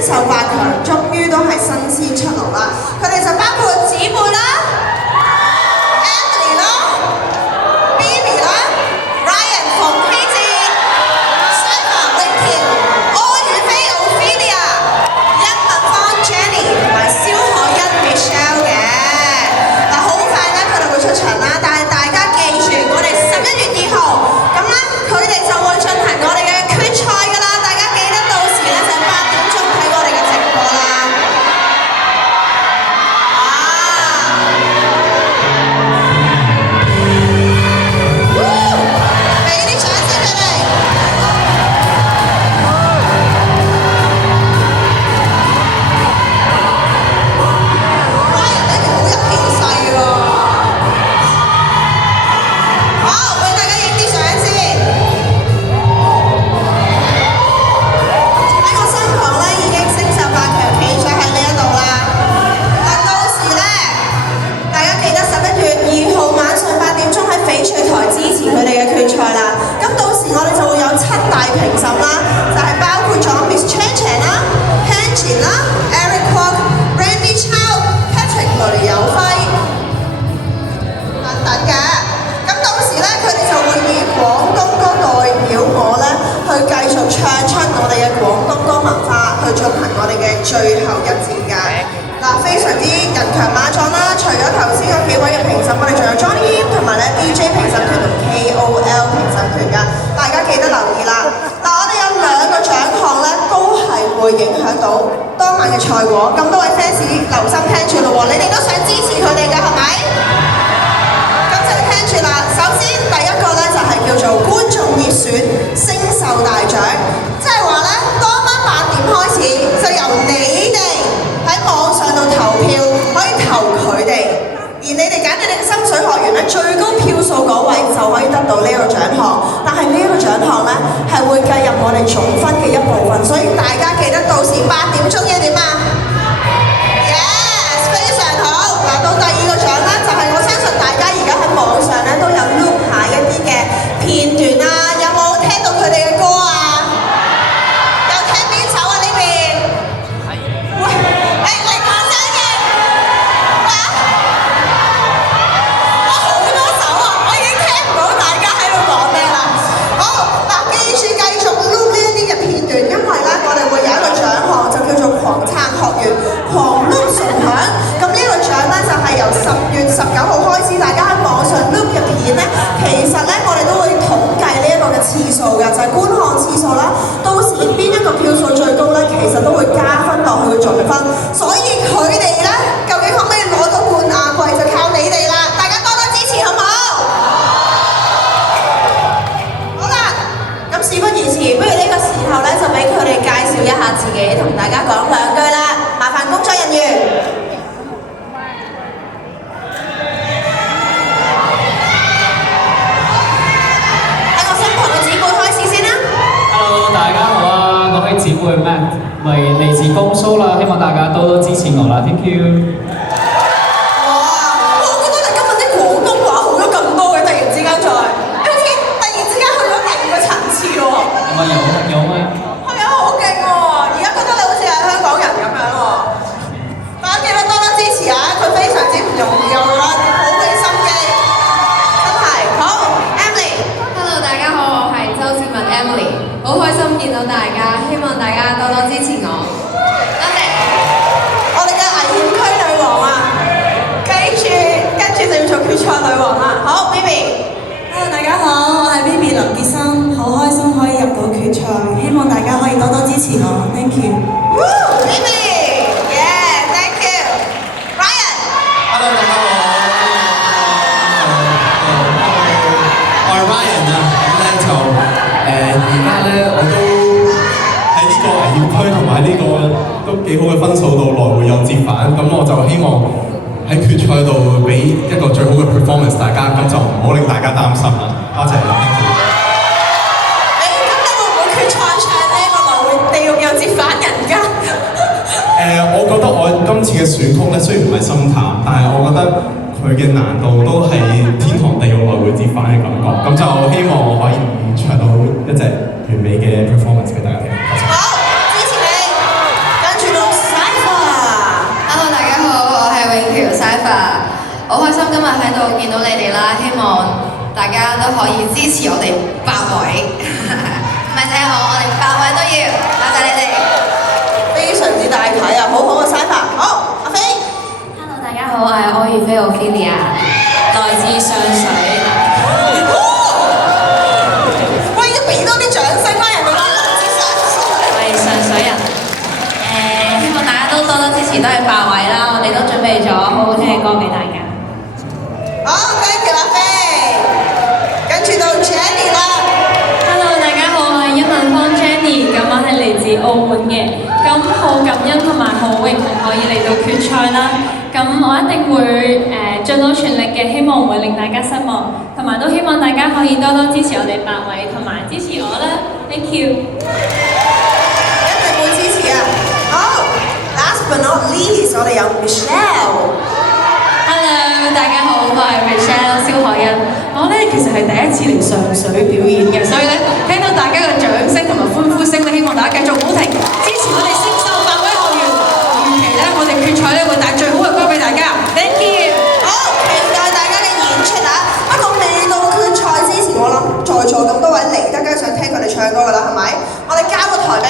秀八強終於都係新鮮出爐啦！佢哋就包括姊妹啦、Emily 啦、Bibi 啦、Ryan 馮希智、Simon 榮喬、柯雨菲 Ophelia、殷文芳 Jenny 同埋蕭海欣 Michelle 嘅。嗱，好快咧佢哋會出場啦，但係大家記住，我哋11月2號咁咧，佢哋就會進行我哋嘅決賽㗎啦！大家記得到時咧就8點鐘睇我哋嘅直播啦。俾啲掌聲佢哋。Ryan 呢邊好有氣勢喎。好，俾大家影啲相先。喺我身旁咧已經星秀八強企咗喺呢一度啦。嗱，到時咧，大家記得11月2號晚上8點鐘喺翡翠台支持佢哋嘅決賽啦。咁到時我哋就會有7大評審啦，就係包括咗 Miss Chan Chan 啦、Han Chin 啦、Eric Kwok、Randy Chow、Patrick 雷有輝等等嘅。咁到時咧，佢哋就會以廣東歌代表我咧，去繼續唱出我哋嘅廣東歌文化，去進行我哋嘅最後一戰㗎。嗱，非常之人強馬壯啦！除咗頭先嗰幾位嘅評審，我哋仲有 Johnny 同埋咧 DJ 評審團同 KOL 評審團㗎，大家記得留意啦。嗱，我哋有2個獎項咧，都係會影響到當晚嘅賽果。咁多位 fans 留心聽住咯喎，你哋都想支持佢哋㗎係咪？咁就聽住啦。首先第一個咧就係叫做觀眾熱選星秀大獎，即係話咧當晚8點開始就由你哋喺網上度投票，可以投佢哋，而你哋揀你哋嘅心水學員咧，最高票數嗰位就可以得到呢一個獎項。但係呢一個獎項咧係會計入我哋總分嘅一部分，所以大家記得到時8點鐘要點啊 ？Yes， 非常好。嗱，到第2個獎咧，就係我相信大家而家喺網上咧都有 loop 下一啲嘅片段啊，有冇聽到佢哋嘅歌啊？有聽邊首啊？呢邊？喂，零下聲嘅，咩啊？我好多首啊，我已經聽唔到大家喺度講咩啦。好，嗱，記住繼續 loop 呢一啲嘅片段，因為咧我哋會有一個獎項就叫做狂撐學員狂 loop 純享。咁呢個獎咧就係由10月19號開始，大家喺網上 loop 嘅片咧，其實咧我哋都會統計呢一個嘅次數㗎，就係觀看次數啦。到時邊一個票數最高咧，其實都會加分落去嘅總分。所以佢哋咧，究竟可唔可以攞到冠亞季，就靠你哋啦！大家多多支持好唔好？好啦，咁事不宜遲，不如呢個時候咧就俾佢哋介紹一下自己，同大家講2句啦。麻煩工作人員。Hello， 大家好啊！我係姊妹 Matt， 嚟自江蘇啦，希望大家多多支持我啦 ，thank you。哇！我覺得你今日啲廣東話好咗咁多嘅，突然之間再，你好似突然之間去咗第2個層次喎。係咪有咩？係啊，好勁喎！而家覺得你好似係香港人咁樣喎。大家記得多多支持啊！佢非常之唔容易㗎啦，好俾心機，真係。好 ，Emily。Hello， 大家好，我係周志文 Emily， 好開心見到大家，希望大家多多支持我。多謝。我哋嘅危險區女王啊，跟住就要做決賽女王啦。好 ，Bibi。Hello， 大家好，我係 Bibi 林潔心，好開心可以入到決賽，希望大家可以多多支持我 ，thank you。Bibi，yeah，thank you。Ryan。Hello， 大家好，我係 Ryan 啊，咁咧就而家咧我都喺呢個危險區同埋呢個都幾好嘅分數度來回又折返，咁我就希望喺決賽度俾一個最好嘅 performance 大家，咁就唔好令大家擔心啦。多謝你。咁你會唔會決賽唱呢個來回地獄又折返人㗎？我覺得我今次嘅選曲咧，雖然唔係心淡，但係我覺得佢嘅難度都係天堂地獄來回折返嘅感覺，咁就希望我可以唱到一隻完美嘅 performance 俾大家聽。好，支持你。跟喺度見到你哋啦，希望大家都可以支持我哋8位，唔係淨係我哋8位都要，多謝你哋。非常之大體啊，好好嘅 cypher。好，阿飛。Hello， 大家好，我係柯宇飛 Ophelia， 來自上水。喂，要俾多啲掌聲啦，人哋話來自上水。我係上水人。希望大家都多多支持，都係8位啦，我哋都準備咗好好聽嘅歌俾大家。好 ，thank you 阿飛。跟住到 Jenny 啦。Hello， 大家好，我係殷文芳 Jenny， 咁我係嚟自澳門嘅，咁好感恩同埋好榮幸可以嚟到決賽啦。咁我一定會盡到全力嘅，希望唔會令大家失望，同埋都希望大家可以多多支持我哋8位，同埋支持我啦。Thank you。一定會支持啊！好 ，last but not least，我哋有 Michelle。Hello， 大家好，我係 Michelle 蕭海欣。我咧其實係第一次嚟上水表演嘅，所以咧聽到大家嘅掌聲同埋歡呼聲咧，希望大家繼續好停，支持我哋星秀8位學員。預期咧，我哋決賽咧會帶最好嘅歌俾大家。Thank you。好，期待大家嘅演出啊！不過未到決賽之前，我諗在座咁多位嚟得梗係想聽佢哋唱歌㗎啦，係咪？我哋交個台俾